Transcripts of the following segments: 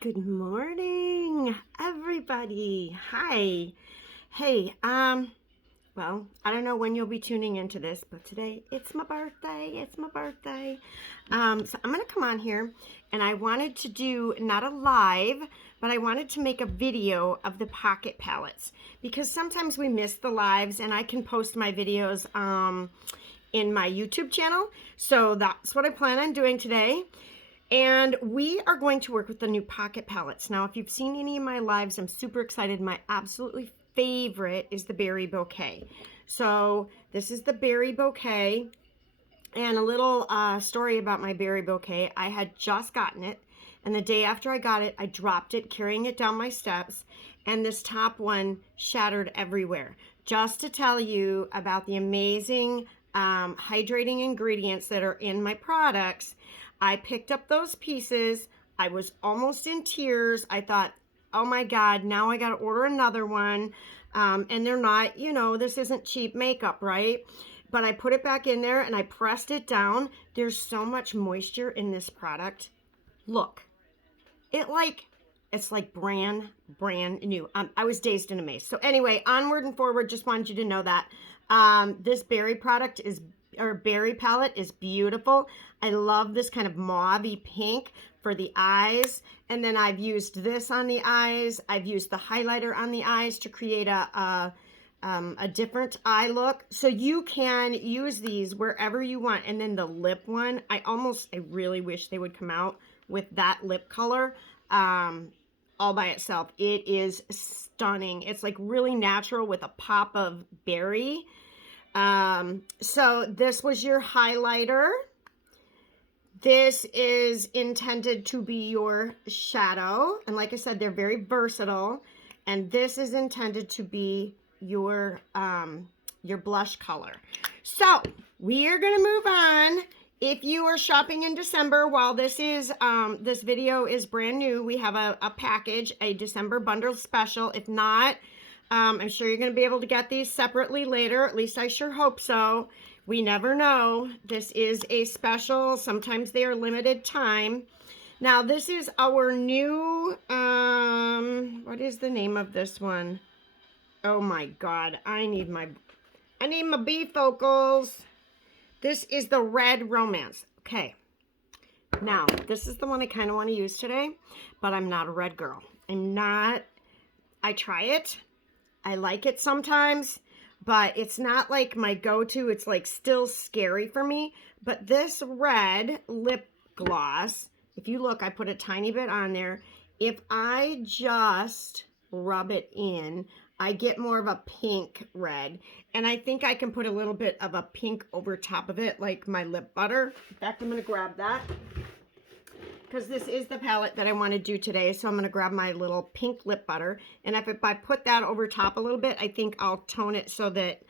Good morning, everybody. Hi. Hey, well, I don't know when you'll be tuning into this, but today it's my birthday. It's my birthday. So I'm gonna come on here and I wanted to do not a live, but I wanted to make a video of the pocket palettes because sometimes we miss the lives and I can post my videos in my YouTube channel. So that's what I plan on doing today. And we are going to work with the new pocket palettes. Now, if you've seen any of my lives, I'm super excited. My absolutely favorite is the Berry Bouquet. So this is the Berry Bouquet. And a little story about my Berry Bouquet. I had just gotten it. And the day after I got it, I dropped it, carrying it down my steps. And this top one shattered everywhere. Just to tell you about the amazing hydrating ingredients that are in my products. I picked up those pieces. I was almost in tears. I thought, oh my God, now I got to order another one. And they're not, this isn't cheap makeup, right? But I put it back in there and I pressed it down. There's so much moisture in this product. Look, it's like brand new. I was dazed and amazed. So anyway, onward and forward, just wanted you to know that. This berry berry palette is beautiful. I love this kind of mauve-y pink for the eyes. And then I've used this on the eyes. I've used the highlighter on the eyes to create a different eye look. So you can use these wherever you want. And then the lip one, I really wish they would come out with that lip color all by itself. It is stunning. It's like really natural with a pop of berry. So this was your highlighter. This is intended to be your shadow. And like I said, they're very versatile. And this is intended to be your blush color. So we are going to move on. If you are shopping in December, while this video is brand new, we have a package, a December bundle special. If not, I'm sure you're going to be able to get these separately later. At least I sure hope so. We never know. This is a special. Sometimes they are limited time. Now, this is our new, what is the name of this one? Oh my God, I need my bifocals. This is the Red Romance. Okay. Now, this is the one I kind of want to use today, but I'm not a red girl. I try it. I like it sometimes, but it's not like my go-to. It's like still scary for me. But this red lip gloss, if you look, I put a tiny bit on there. If I just rub it in, I get more of a pink red. And I think I can put a little bit of a pink over top of it, like my lip butter. In fact, I'm going to grab that, because this is the palette that I want to do today. So I'm going to grab my little pink lip butter. And if I put that over top a little bit, I think I'll tone it so that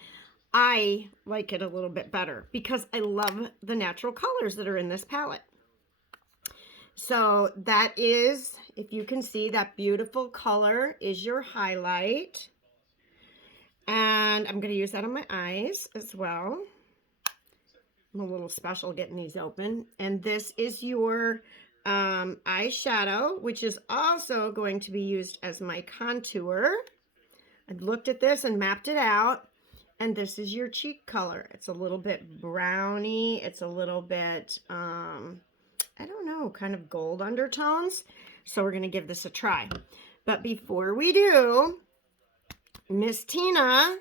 I like it a little bit better, because I love the natural colors that are in this palette. So that is, if you can see, that beautiful color is your highlight. And I'm going to use that on my eyes as well. I'm a little special getting these open. And this is your eyeshadow, which is also going to be used as my contour. I looked at this and mapped it out, and this is your cheek color. It's a little bit browny. It's a little bit, I don't know, kind of gold undertones. So we're going to give this a try. But before we do, Miss Tina,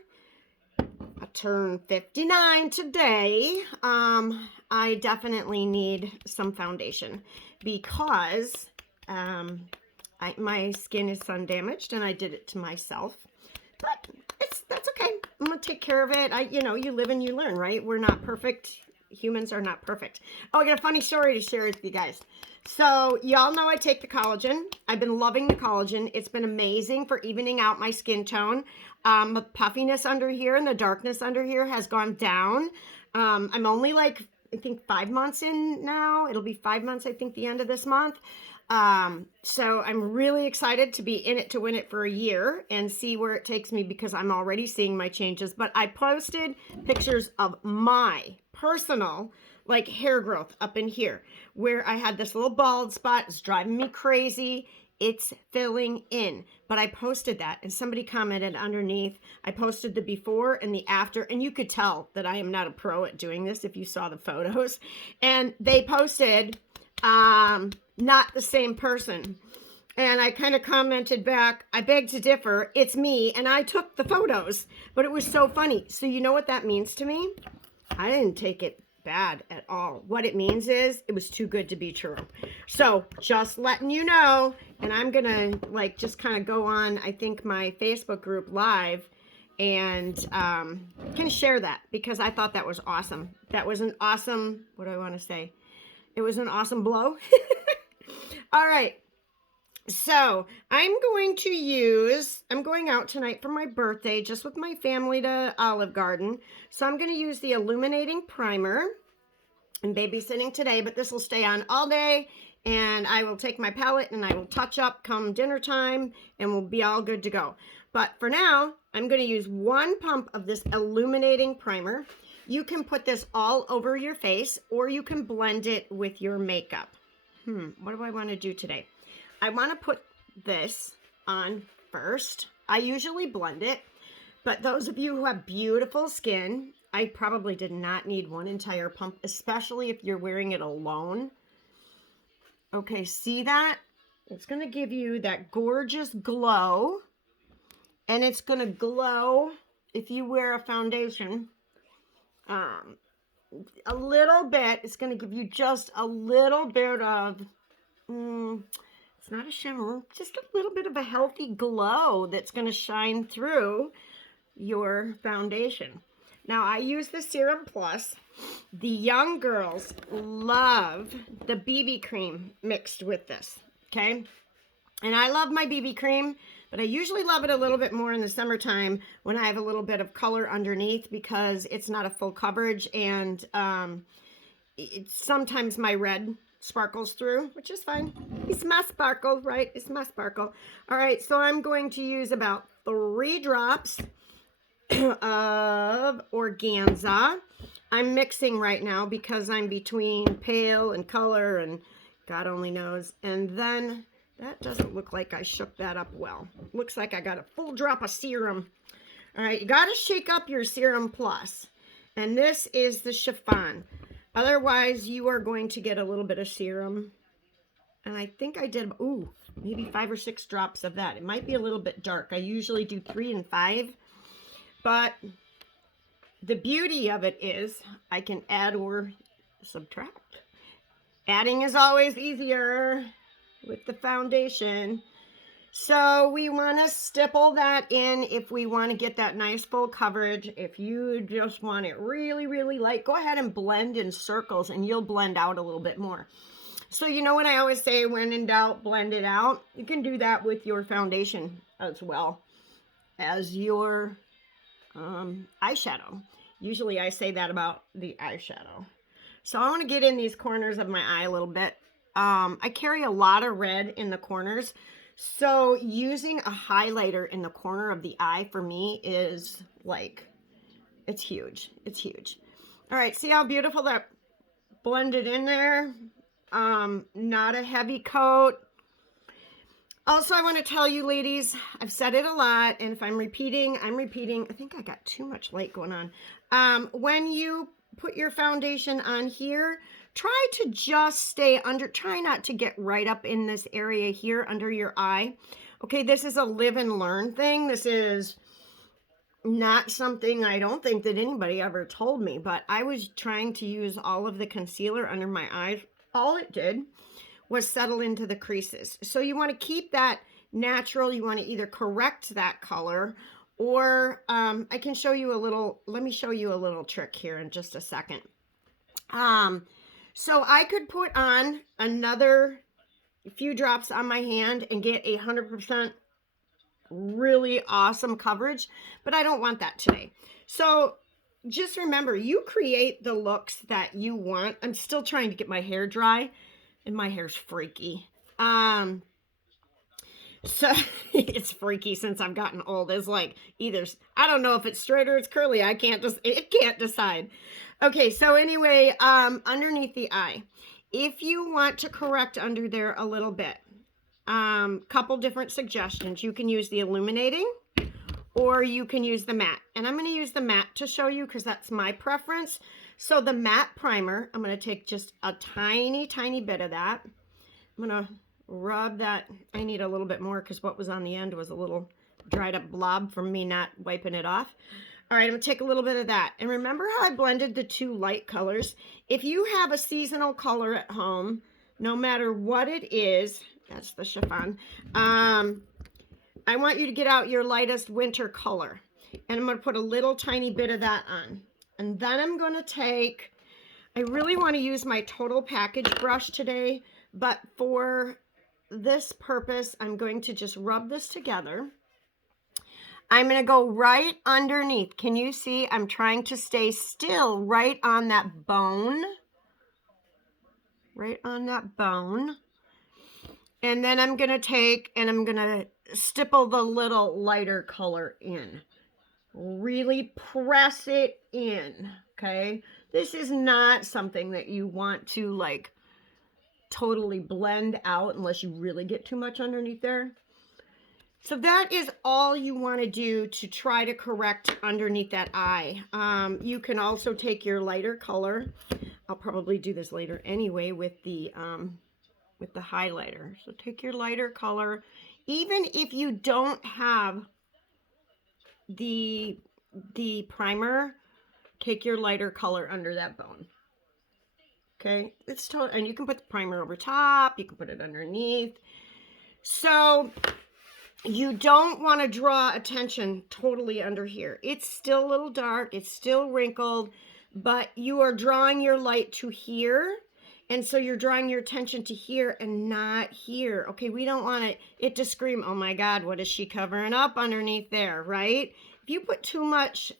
I turned 59 today. I definitely need some foundation, because my skin is sun damaged and I did it to myself. But that's okay. I'm gonna take care of it. You live and you learn, right? We're not perfect. Humans are not perfect. Oh, I got a funny story to share with you guys. So y'all know I take the collagen. I've been loving the collagen. It's been amazing for evening out my skin tone. The puffiness under here and the darkness under here has gone down. I'm only like, I think 5 months in now. It'll be 5 months, I think, the end of this month. So I'm really excited to be in it to win it for a year and see where it takes me, because I'm already seeing my changes. But I posted pictures of my personal like hair growth up in here, where I had this little bald spot. It's driving me crazy. It's filling in. But I posted that and somebody commented underneath. I posted the before and the after, and you could tell that I am not a pro at doing this if you saw the photos. And they posted not the same person. And I kind of commented back, I beg to differ, it's me, and I took the photos. But it was so funny. So you know what that means to me? I didn't take it bad at all. What it means is it was too good to be true. So just letting you know, and I'm going to like just kind of go on, I think, my Facebook group live and can share that because I thought that was awesome. That was an awesome, what do I want to say? It was an awesome blow. All right. So I'm going out tonight for my birthday just with my family to Olive Garden. So I'm going to use the illuminating primer. I'm babysitting today, but this will stay on all day. And I will take my palette and I will touch up come dinner time and we'll be all good to go. But for now, I'm going to use 1 pump of this illuminating primer. You can put this all over your face or you can blend it with your makeup. What do I want to do today? I want to put this on first. I usually blend it, but those of you who have beautiful skin, I probably did not need 1 entire pump, especially if you're wearing it alone. Okay, see that? It's going to give you that gorgeous glow, and it's going to glow if you wear a foundation. A little bit. It's going to give you just a little bit of... it's not a shimmer, just a little bit of a healthy glow that's going to shine through your foundation. Now, I use the Serum Plus. The young girls love the BB cream mixed with this, okay? And I love my BB cream, but I usually love it a little bit more in the summertime when I have a little bit of color underneath because it's not a full coverage and sometimes my red sparkles through, which is fine. It's my sparkle, right? It's my sparkle. All right, so I'm going to use about 3 drops of organza. I'm mixing right now because I'm between pale and color and God only knows. And then that doesn't look like I shook that up well. Looks like I got a full drop of serum. All right, you got to shake up your Serum Plus. And this is the chiffon. Otherwise, you are going to get a little bit of serum. And I think I did, maybe 5 or 6 drops of that. It might be a little bit dark. I usually do 3 and 5. But the beauty of it is I can add or subtract. Adding is always easier with the foundation. So we want to stipple that in if we want to get that nice full coverage. If you just want it really, really light, go ahead and blend in circles and you'll blend out a little bit more. So you know when I always say when in doubt, blend it out? You can do that with your foundation as well as your eyeshadow. Usually I say that about the eyeshadow. So I want to get in these corners of my eye a little bit. I carry a lot of red in the corners. So using a highlighter in the corner of the eye for me is like, it's huge. It's huge. All right, see how beautiful that blended in there? Not a heavy coat. Also, I want to tell you, ladies, I've said it a lot, and if I'm repeating. I think I got too much light going on. When you put your foundation on here, try to just stay under, try not to get right up in this area here under your eye. Okay, this is a live and learn thing. This is not something I don't think that anybody ever told me, but I was trying to use all of the concealer under my eyes. All it did was settle into the creases. So you want to keep that natural. You want to either correct that color or I can show you a little, let me show you a little trick here in just a second. So I could put on another few drops on my hand and get 100% really awesome coverage, but I don't want that today. So just remember, you create the looks that you want. I'm still trying to get my hair dry. And my hair's freaky. So it's freaky since I've gotten old. It's like either, I don't know if it's straight or it's curly. It can't decide. Okay, so anyway, underneath the eye, if you want to correct under there a little bit, couple different suggestions. You can use the illuminating or you can use the matte. And I'm going to use the matte to show you because that's my preference. So the matte primer, I'm going to take just a tiny, tiny bit of that. I'm going to rub that. I need a little bit more because what was on the end was a little dried up blob from me not wiping it off. All right, I'm going to take a little bit of that. And remember how I blended the two light colors? If you have a seasonal color at home, no matter what it is, that's the chiffon, I want you to get out your lightest winter color. And I'm going to put a little tiny bit of that on. And then I'm going to take, I really want to use my Total Package brush today, but for this purpose, I'm going to just rub this together. I'm going to go right underneath. Can you see? I'm trying to stay still right on that bone. Right on that bone. And then I'm going to take and I'm going to stipple the little lighter color in. Really press it in, okay? This is not something that you want to like totally blend out unless you really get too much underneath there. So that is all you want to do to try to correct underneath that eye. You can also take your lighter color. I'll probably do this later anyway with the highlighter. So take your lighter color. Even if you don't have the primer, take your lighter color under that bone. Okay, it's total, and you can put the primer over top, you can put it underneath. So you don't want to draw attention totally under here. It's still a little dark, it's still wrinkled, but you are drawing your light to here. And so you're drawing your attention to here and not here. Okay, we don't want it to scream, oh my God, what is she covering up underneath there, right? If you put too much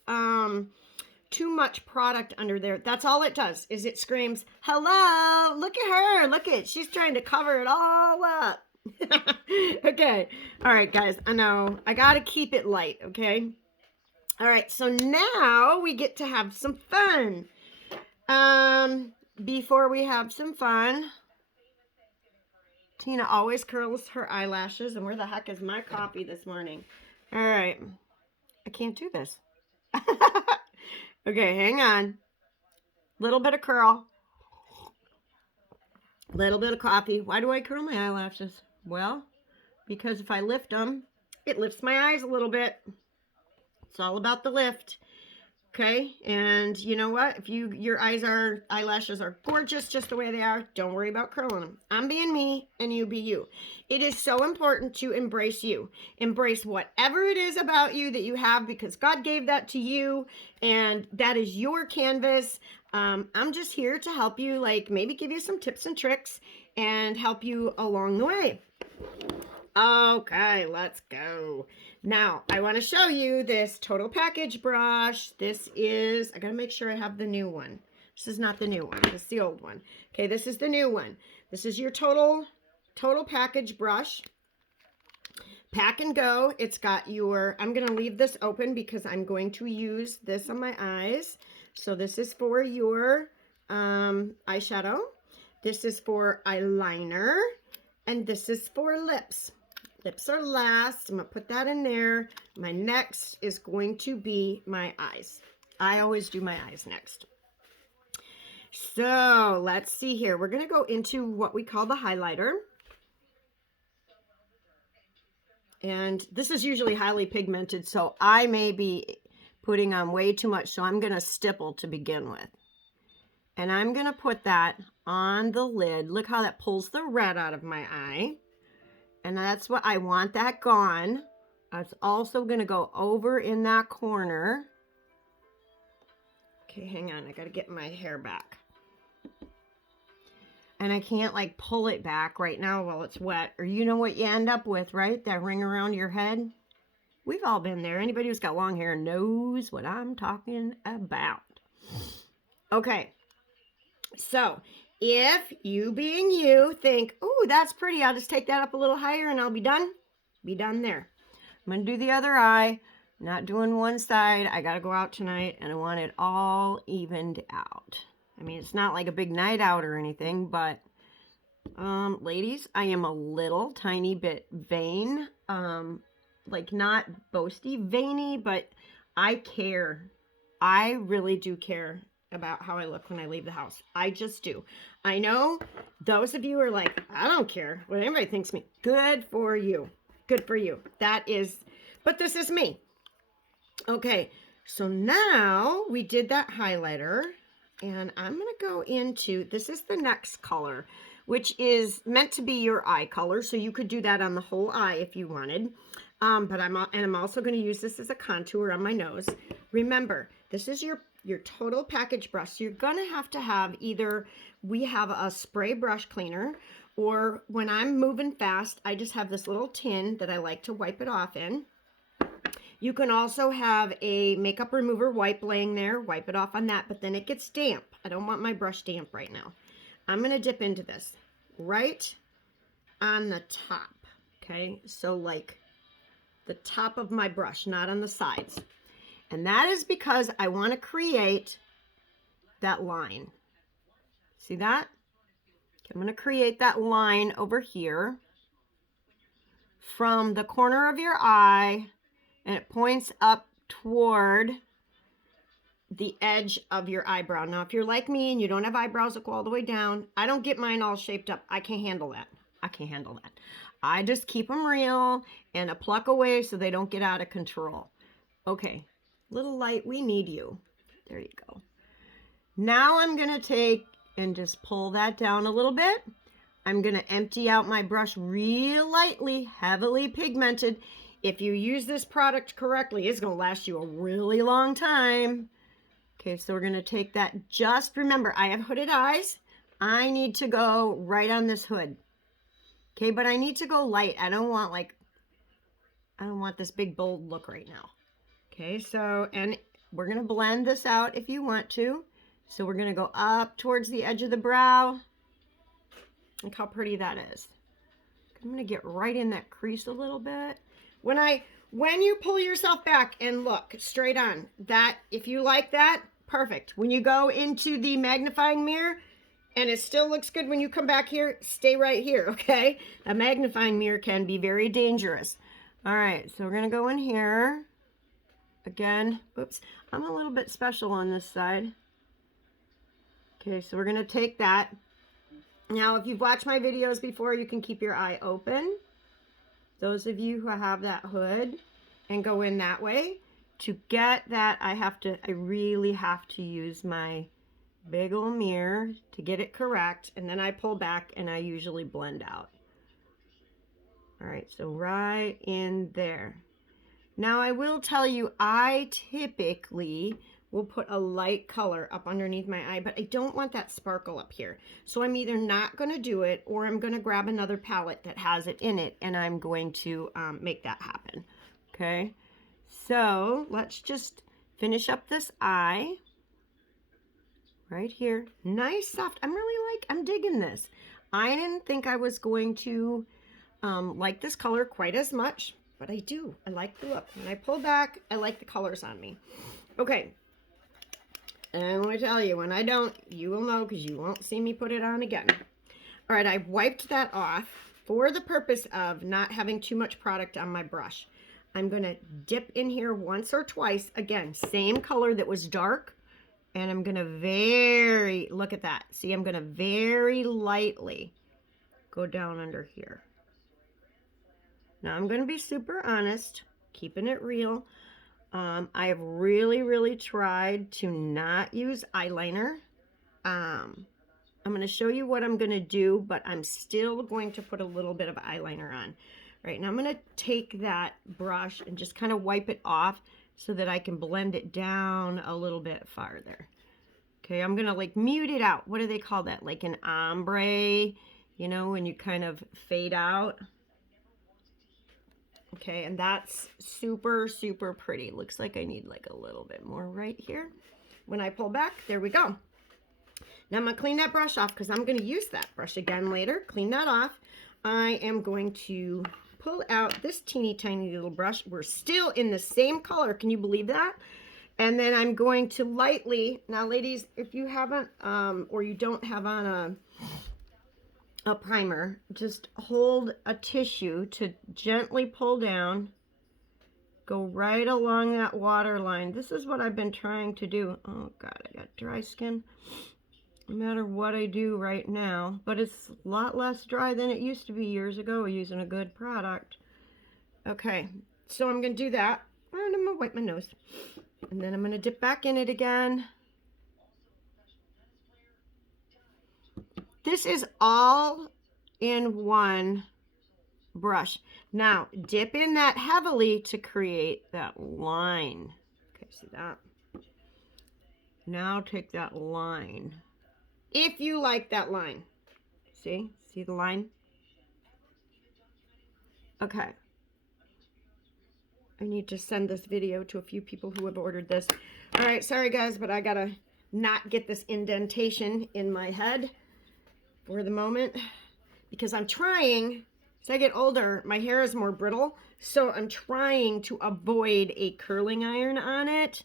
product under there, that's all it does, is it screams, hello, look at her, look at, she's trying to cover it all up. Okay, all right, guys, I know, I gotta keep it light, okay? All right, so now we get to have some fun. Before we have some fun, Tina always curls her eyelashes, and where the heck is my coffee this morning? All right, I can't do this. Okay, hang on. Little bit of curl. Little bit of coffee. Why do I curl my eyelashes? Well, because if I lift them, it lifts my eyes a little bit. It's all about the lift. Okay, and you know what? If your eyelashes are gorgeous just the way they are, don't worry about curling them. I'm being me and you be you. It is so important to embrace you. Embrace whatever it is about you that you have because God gave that to you and that is your canvas. I'm just here to help you, like maybe give you some tips and tricks and help you along the way. Okay, let's go. Now, I want to show you this Total Package brush. This is, I got to make sure I have the new one. This is not the new one. This is the old one. Okay, this is the new one. This is your Total Package brush. Pack and go. It's got your, I'm going to leave this open because I'm going to use this on my eyes. So this is for your eyeshadow. This is for eyeliner. And this is for lips. Lips are last. I'm going to put that in there. My next is going to be my eyes. I always do my eyes next. So let's see here. We're going to go into what we call the highlighter. And this is usually highly pigmented, so I may be putting on way too much. So I'm going to stipple to begin with. And I'm going to put that on the lid. Look how that pulls the red out of my eye. And that's what I want that gone. It's also going to go over in that corner. Okay, hang on. I got to get my hair back. And I can't like pull it back right now while it's wet. Or you know what you end up with, right? That ring around your head. We've all been there. Anybody who's got long hair knows what I'm talking about. Okay. So if you being you think, oh, that's pretty, I'll just take that up a little higher and I'll be done. Be done there. I'm going to do the other eye. Not doing one side. I got to go out tonight and I want it all evened out. I mean, it's not like a big night out or anything, but Ladies, I am a little tiny bit vain. Like not boasty, veiny, but I care. I really do care about how I look when I leave the house. I just do. I know those of you are like, I don't care what anybody thinks of me. Good for you. Good for you. That is, but this is me. Okay, so now we did that highlighter, and I'm going to go into, this is the next color, which is meant to be your eye color, so you could do that on the whole eye if you wanted. But I'm also going to use this as a contour on my nose. Remember, this is your total package brush. So you're going to have either, we have a spray brush cleaner, or when I'm moving fast, I just have this little tin that I like to wipe it off in. You can also have a makeup remover wipe laying there, wipe it off on that, but then it gets damp. I don't want my brush damp right now. I'm going to dip into this right on the top, okay? So like the top of my brush, not on the sides. And that is because I want to create that line. See that? I'm going to create that line over here from the corner of your eye, and it points up toward the edge of your eyebrow. Now, if you're like me and you don't have eyebrows that go all the way down, I don't get mine all shaped up. I can't handle that. I can't handle that. I just keep them real and a pluck away so they don't get out of control. Okay, little light, we need you. There you go. Now I'm going to take and just pull that down a little bit. I'm going to empty out my brush real lightly, heavily pigmented. If you use this product correctly, it's going to last you a really long time. Okay, so we're going to take that. Just remember, I have hooded eyes. I need to go right on this hood. Okay, but I need to go light. I don't want this big bold look right now. Okay, so, and we're going to blend this out if you want to. So we're going to go up towards the edge of the brow. Look how pretty that is. I'm going to get right in that crease a little bit. When you pull yourself back and look straight on, that, if you like that, perfect. When you go into the magnifying mirror and it still looks good when you come back here, stay right here, okay? A magnifying mirror can be very dangerous. All right, so we're going to go in here. Again, oops, I'm a little bit special on this side. Okay, so we're going to take that. Now, if you've watched my videos before, you can keep your eye open. Those of you who have that hood and go in that way, to get that, I really have to use my big old mirror to get it correct, and then I pull back and I usually blend out. All right, so right in there. Now I will tell you, I typically will put a light color up underneath my eye, but I don't want that sparkle up here. So I'm either not going to do it, or I'm going to grab another palette that has it in it, and I'm going to make that happen. Okay, so let's just finish up this eye right here. Nice, soft. I'm digging this. I didn't think I was going to like this color quite as much, but I do. I like the look. When I pull back, I like the colors on me. Okay. And let me tell you, when I don't, you will know because you won't see me put it on again. All right, I've wiped that off for the purpose of not having too much product on my brush. I'm going to dip in here once or twice. Again, same color that was dark. And I'm going to look at that. See, I'm going to very lightly go down under here. Now, I'm going to be super honest, keeping it real. I have really tried to not use eyeliner. I'm going to show you what I'm going to do, but I'm still going to put a little bit of eyeliner on. Right, now I'm going to take that brush and just kind of wipe it off so that I can blend it down a little bit farther. Okay, I'm going to like mute it out. What do they call that? Like an ombre, you know, when you kind of fade out. Okay, and that's super pretty. Looks like I need like a little bit more right here. When I pull back, there we go. Now I'm going to clean that brush off because I'm going to use that brush again later. Clean that off. I am going to pull out this teeny tiny little brush. We're still in the same color. Can you believe that? And then I'm going to lightly, now ladies, if you haven't or you don't have on a primer, just hold a tissue to gently pull down, go right along that water line. This is what I've been trying to do. Oh God, I got dry skin no matter what I do right now, but it's a lot less dry than it used to be years ago using a good product. Okay, so I'm gonna do that, and I'm gonna wipe my nose, and then I'm gonna dip back in it again. This is all in one brush. Now dip in that heavily to create that line. Okay, see that? Now take that line. If you like that line. See the line? Okay. I need to send this video to a few people who have ordered this. All right, sorry guys, but I gotta not get this indentation in my head for the moment because I'm trying. As I get older, my hair is more brittle, so I'm trying to avoid a curling iron on it.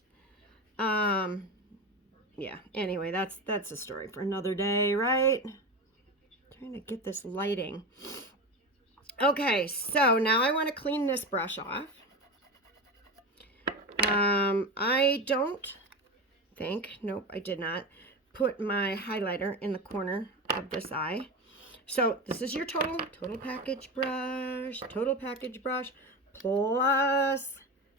Yeah, anyway, that's a story for another day, right? Trying to get this lighting. Okay, so now I want to clean this brush off. I don't think, nope, I did not put my highlighter in the corner of this eye. So this is your total package brush, plus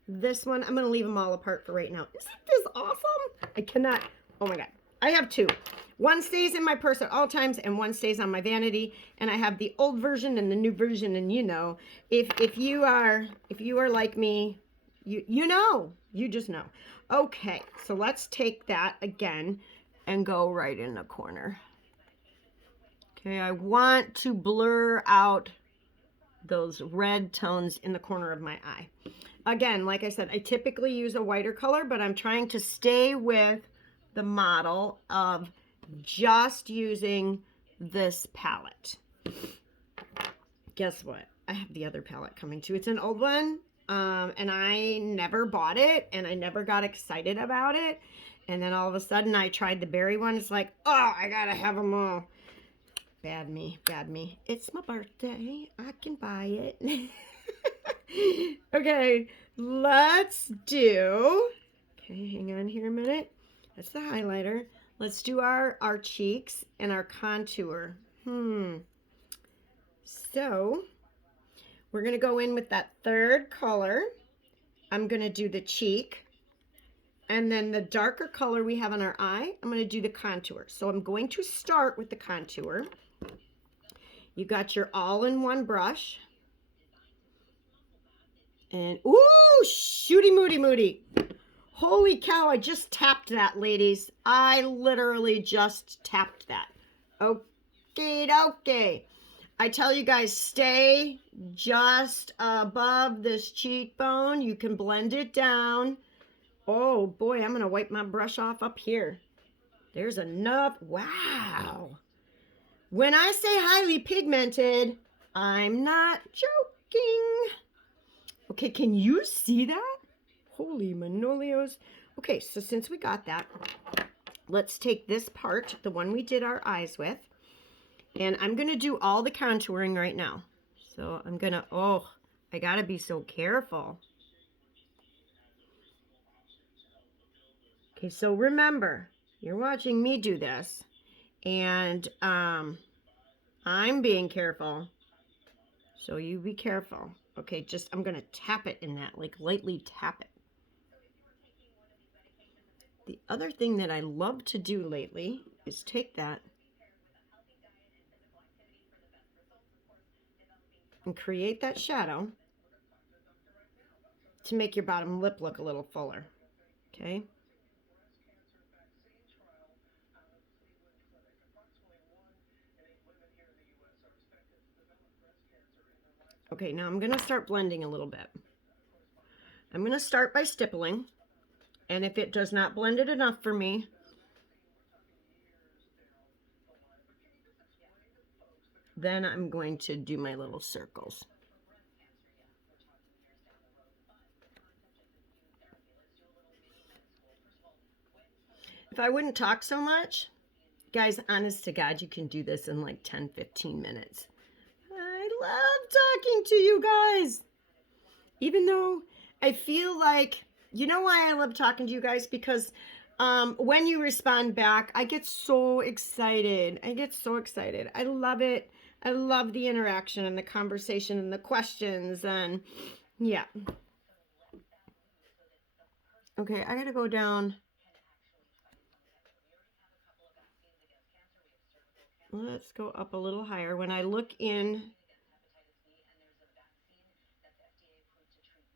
this one. I'm going to leave them all apart for right now. Isn't this awesome? I cannot, oh my God. I have two. One stays in my purse at all times and one stays on my vanity. And I have the old version and the new version. And you know, if you are like me, you just know. Okay, so let's take that again and go right in the corner. Okay, I want to blur out those red tones in the corner of my eye. Again, like I said, I typically use a whiter color, but I'm trying to stay with the model of just using this palette. Guess what? I have the other palette coming too. It's an old one, and I never bought it, and I never got excited about it. And then all of a sudden, I tried the berry one. It's like, oh, I gotta have them all. Bad me, bad me. It's my birthday. I can buy it. Okay, let's do... Okay, hang on here a minute. That's the highlighter. Let's do our cheeks and our contour. So, we're going to go in with that third color. I'm going to do the cheek. And then the darker color we have on our eye, I'm going to do the contour. So I'm going to start with the contour. You got your all-in-one brush. And, ooh, shooty moody moody. Holy cow, I just tapped that, ladies. I literally just tapped that. Okay. I tell you guys, stay just above this cheekbone. You can blend it down. Oh, boy, I'm going to wipe my brush off up here. There's enough. Wow. When I say highly pigmented, I'm not joking. Okay, can you see that? Holy manolios. Okay, so since we got that, let's take this part, the one we did our eyes with, and I'm going to do all the contouring right now. So I'm going to, oh, I got to be so careful. Okay, so remember, you're watching me do this, and I'm being careful, so you be careful. Okay, just, I'm going to tap it in that, like lightly tap it. The other thing that I love to do lately is take that and create that shadow to make your bottom lip look a little fuller, okay? Okay, now I'm going to start blending a little bit. I'm going to start by stippling, and if it does not blend it enough for me, then I'm going to do my little circles. If I wouldn't talk so much, Guys, honest to God, you can do this in like 10, 15 minutes. I love talking to you guys. Even though I feel like, you know why I love talking to you guys? Because when you respond back, I get so excited. I get so excited. I love it. I love the interaction and the conversation and the questions and yeah. Okay, I gotta go down. Let's go up a little higher. When I look in,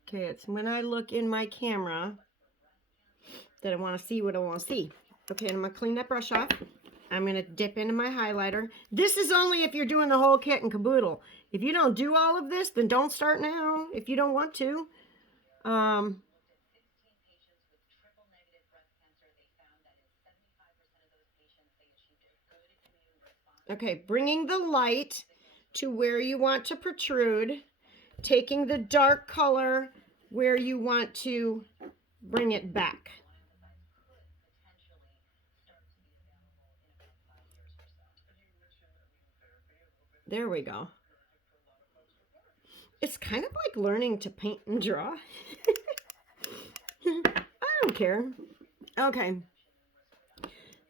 okay, it's when I look in my camera that I want to see what I want to see. Okay, and I'm gonna clean that brush off. I'm gonna dip into my highlighter. This is only if you're doing the whole kit and caboodle. If you don't do all of this, then don't start now if you don't want to. Okay, bringing the light to where you want to protrude, taking the dark color where you want to bring it back. There we go. It's kind of like learning to paint and draw. I don't care. Okay.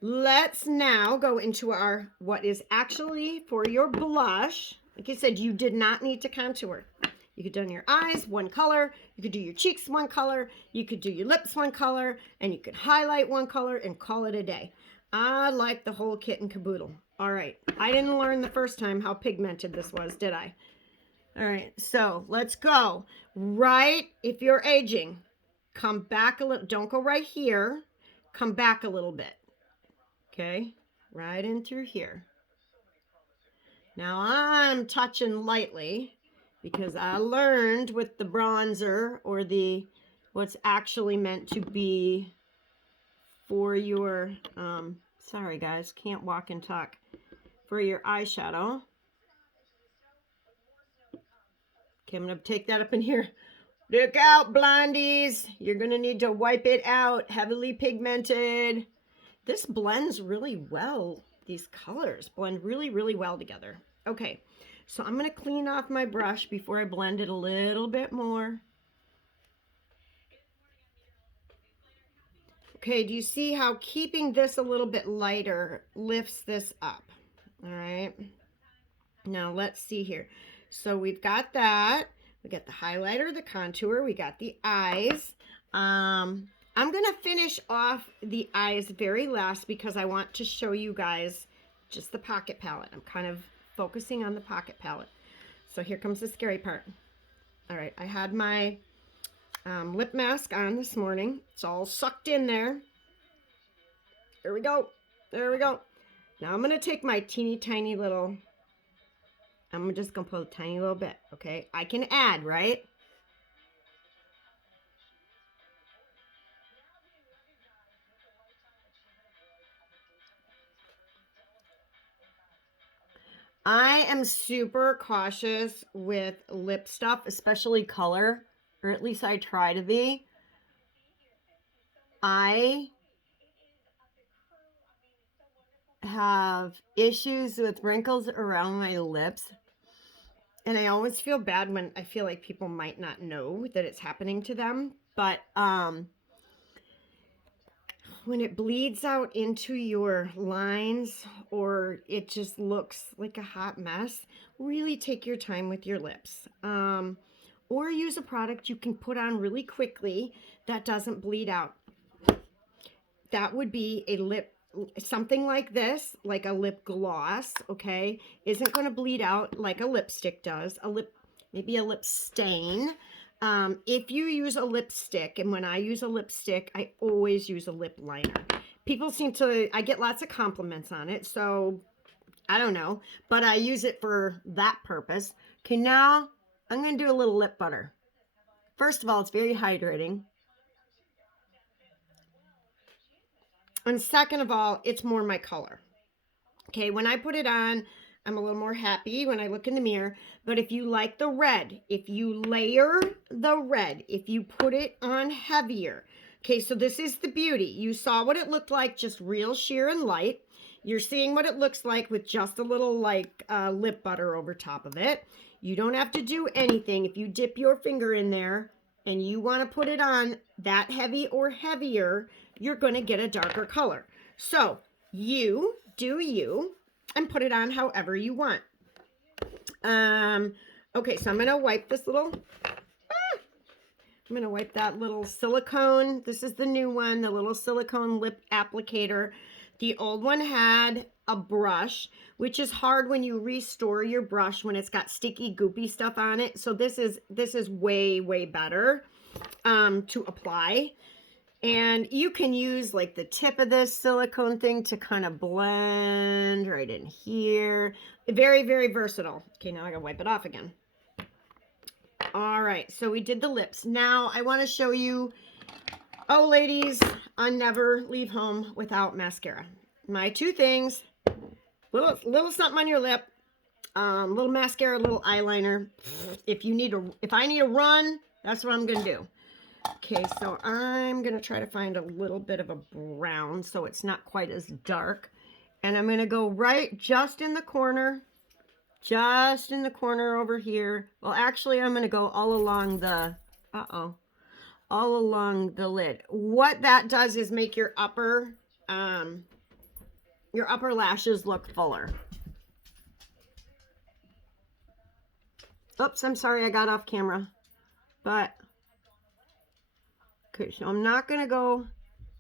Let's now go into our, what is actually for your blush. Like I said, you did not need to contour. You could do on your eyes, one color. You could do your cheeks, one color. You could do your lips, one color. And you could highlight one color and call it a day. I like the whole kit and caboodle. All right. I didn't learn the first time how pigmented this was, did I? All right. So let's go. Right. If you're aging, come back a little. Don't go right here. Come back a little bit. Okay, right in through here. Now I'm touching lightly because I learned with the bronzer or the what's actually meant to be for your, sorry guys, can't walk and talk, for your eyeshadow. Okay, I'm going to take that up in here. Look out, blondies. You're going to need to wipe it out. Heavily pigmented. This blends really well. These colors blend really, really well together. Okay, so I'm going to clean off my brush before I blend it a little bit more. Okay, do you see how keeping this a little bit lighter lifts this up? All right. Now let's see here. So we've got that. We got the highlighter, the contour. We got the eyes. I'm going to finish off the eyes very last because I want to show you guys just the pocket palette. I'm kind of focusing on the pocket palette. So here comes the scary part. All right, I had my lip mask on this morning. It's all sucked in there. There we go. There we go. Now I'm going to take my teeny tiny little, I'm just going to put a tiny little bit, okay? I can add, right? I am super cautious with lip stuff, especially color, or at least I try to be. I have issues with wrinkles around my lips, and I always feel bad when I feel like people might not know that it's happening to them, but when it bleeds out into your lines or it just looks like a hot mess, really take your time with your lips. Or use a product you can put on really quickly that doesn't bleed out. That would be a lip, something like this, like a lip gloss, okay? Isn't going to bleed out like a lipstick does. Maybe a lip stain. If you use a lipstick, and when I use a lipstick, I always use a lip liner. People seem to, I get lots of compliments on it, so I don't know, but I use it for that purpose. Okay, now I'm going to do a little lip butter. First of all, it's very hydrating. And second of all, it's more my color. Okay, when I put it on, I'm a little more happy when I look in the mirror. But if you like the red, if you layer the red, if you put it on heavier. Okay, so this is the beauty. You saw what it looked like, just real sheer and light. you're seeing what it looks like with just a little like lip butter over top of it. You don't have to do anything. If you dip your finger in there and you want to put it on that heavy or heavier, you're going to get a darker color. So you do you and put it on however you want. Okay, so I'm going to wipe this little, I'm going to wipe that little silicone. This is the new one, the little silicone lip applicator. The old one had a brush, which is hard when you restore your brush when it's got sticky, goopy stuff on it. So this is way, way better to apply. And you can use like the tip of this silicone thing to kind of blend right in here. Very, very versatile. Okay, now I gotta wipe it off again. All right, so we did the lips. Now I want to show you, oh ladies, I never leave home without mascara. My two things, little something on your lip, little mascara, little eyeliner. If I need a run, that's what I'm gonna do. Okay, so I'm gonna try to find a little bit of a brown so it's not quite as dark. And I'm gonna go right just in the corner over here. Well, actually, I'm gonna go all along the, all along the lid. What that does is make your upper lashes look fuller. Oops, I'm sorry I got off camera. But, okay, so I'm not gonna go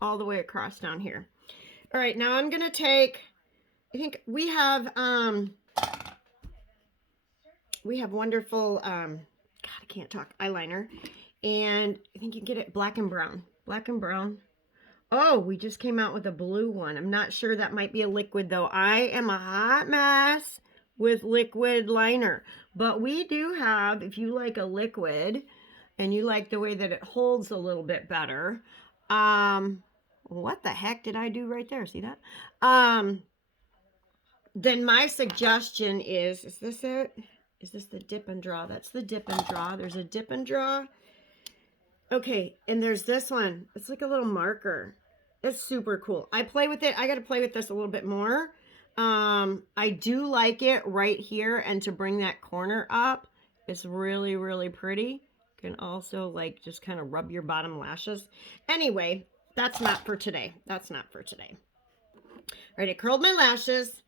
all the way across down here. All right, now I'm gonna take, I think we have wonderful, God, I can't talk, eyeliner. And I think you can get it black and brown. Black and brown. Oh, we just came out with a blue one. I'm not sure, that might be a liquid though. I am a hot mess with liquid liner. But we do have, if you like a liquid and you like the way that it holds a little bit better. What the heck did I do right there? See that? Then my suggestion is this it? Is this the dip and draw? That's the dip and draw. There's a dip and draw. Okay, and there's this one. It's like a little marker. It's super cool. I play with it. I got to play with this a little bit more. I do like it right here, and to bring that corner up, it's really, really pretty. You can also like just kind of rub your bottom lashes. Anyway, that's not for today. That's not for today. All right, I curled my lashes.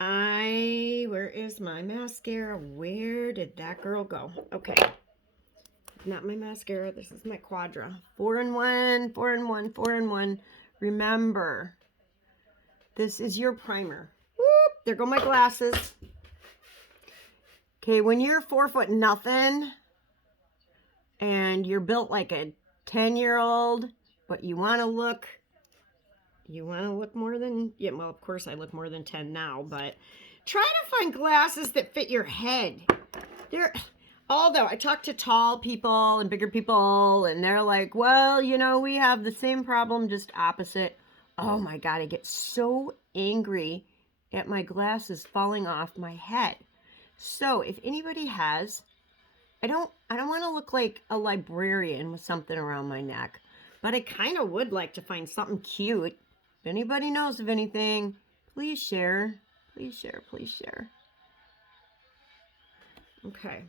Where is my mascara? Where did that girl go? Okay. Not my mascara. This is my Quadra. 4-in-1, 4-in-1, 4-in-1. Remember, this is your primer. Whoop, there go my glasses. Okay, when you're 4 foot nothing and you're built like a 10-year-old, but you want to look more than, yeah, well, of course I look more than 10 now, but try to find glasses that fit your head. Although I talk to tall people and bigger people, and they're like, well, you know, we have the same problem, just opposite. Oh my God, I get so angry at my glasses falling off my head. So if anybody has, I don't want to look like a librarian with something around my neck, but I kind of would like to find something cute. If anybody knows of anything, please share. Please share, please share. Okay.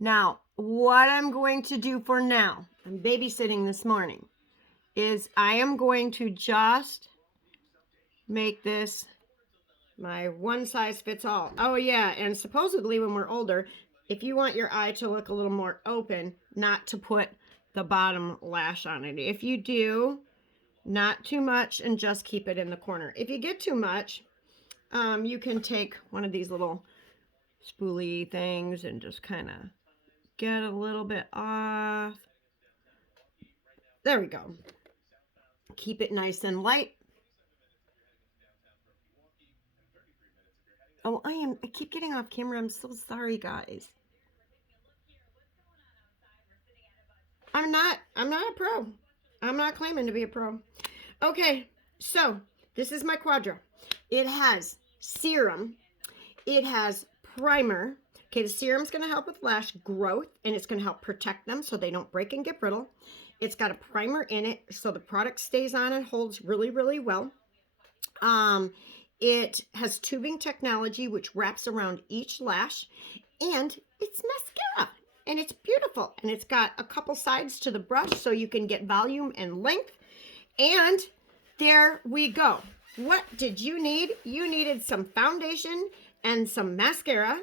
Now, what I'm going to do for now, I'm babysitting this morning, is I am going to just make this my one size fits all. Oh yeah, and supposedly when we're older, if you want your eye to look a little more open, not to put the bottom lash on it. If you do, not too much, and just keep it in the corner. If you get too much, you can take one of these little spoolie things and just kind of get a little bit off. There we go. Keep it nice and light. Oh, I keep getting off camera. I'm so sorry, guys. I'm not a pro. I'm not claiming to be a pro. Okay, so this is my Quadra. It has serum. It has primer. Okay, the serum's going to help with lash growth, and it's going to help protect them so they don't break and get brittle. It's got a primer in it, so the product stays on and holds really, really well. It has tubing technology, which wraps around each lash, and it's mascara, and it's beautiful, and it's got a couple sides to the brush so you can get volume and length. And there we go. What did you need? You needed some foundation and some mascara,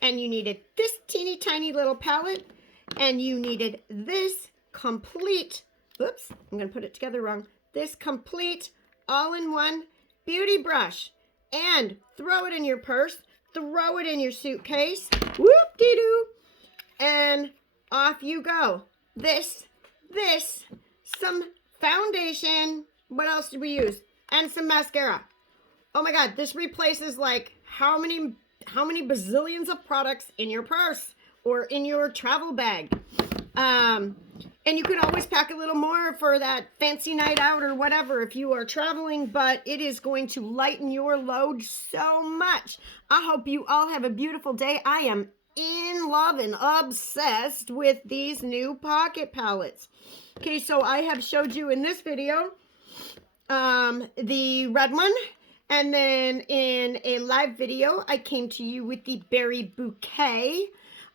and you needed this teeny tiny little palette, and you needed this complete, oops, I'm gonna put it together wrong, this complete all-in-one beauty brush. And throw it in your purse, throw it in your suitcase, whoop-de-doo, and off you go. This, some foundation, what else did we use? And some mascara. Oh my God, this replaces like how many bazillions of products in your purse or in your travel bag. And you can always pack a little more for that fancy night out or whatever if you are traveling, but it is going to lighten your load so much. I hope you all have a beautiful day. I am in love and obsessed with these new pocket palettes. Okay, so I have showed you in this video the red one, and then in a live video I came to you with the berry bouquet,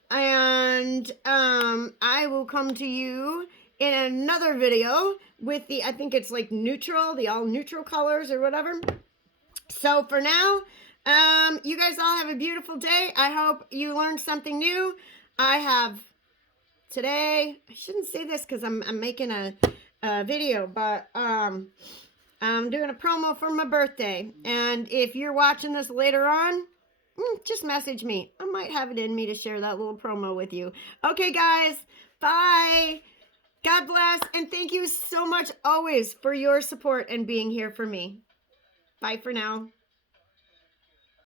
and I will come to you in another video with the, I think it's like neutral, the all neutral colors or whatever. So for now, you guys all have a beautiful day. I hope you learned something new. I have today, I shouldn't say this because I'm making a video, but I'm doing a promo for my birthday. And if you're watching this later on, just message me. I might have it in me to share that little promo with you. Okay, guys, bye. God bless, and thank you so much always for your support and being here for me. Bye for now.